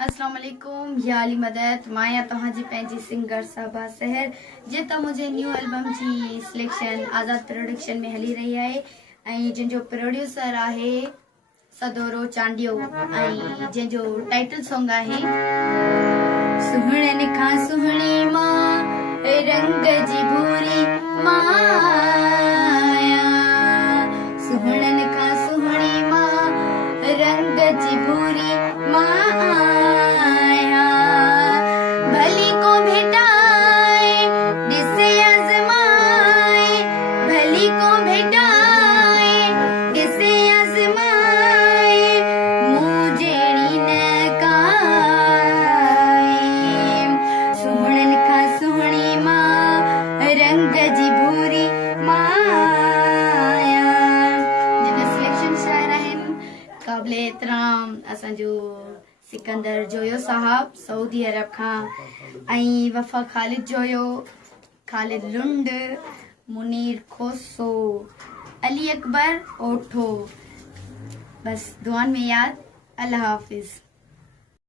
अस्सलाम वालेकुम या अली मदद माया तव्हांजी पंहिंजी सिंगर साबा सहर जे त मुंहिंजे न्यू एल्बम जी सिलेक्शन आज़ाद प्रोडक्शन में हली रही है ऐं जिनजो प्रोड्यूसर आहे सदोरो चांडियो ऐं जिनजो टाइटल सॉन्ग आहे सुहिणनि खां सुहिणी मां रंग जी भूरी माया सुहिणनि खां सुहिणी मां रंग जी भूरी माया भली को भेटाए ॾिसे आज़माए भली को भेटाए ॾिसे आज़माए मूं जहिड़ी न काए सुहिणनि खां सुहिणी मां रंग जी भूरी माया जिन सिलेक्शन शायर आहिनि क़ाबिल एहतराम असांजो सिकंदर जोयो साहब सऊदी अरब खां ऐं वफ़ा ख़ालिद जोयो ख़ालिद लुंड मुनीर खोसो अली अकबर ओठो बस दुआन में याद अल्लाह हाफिज़।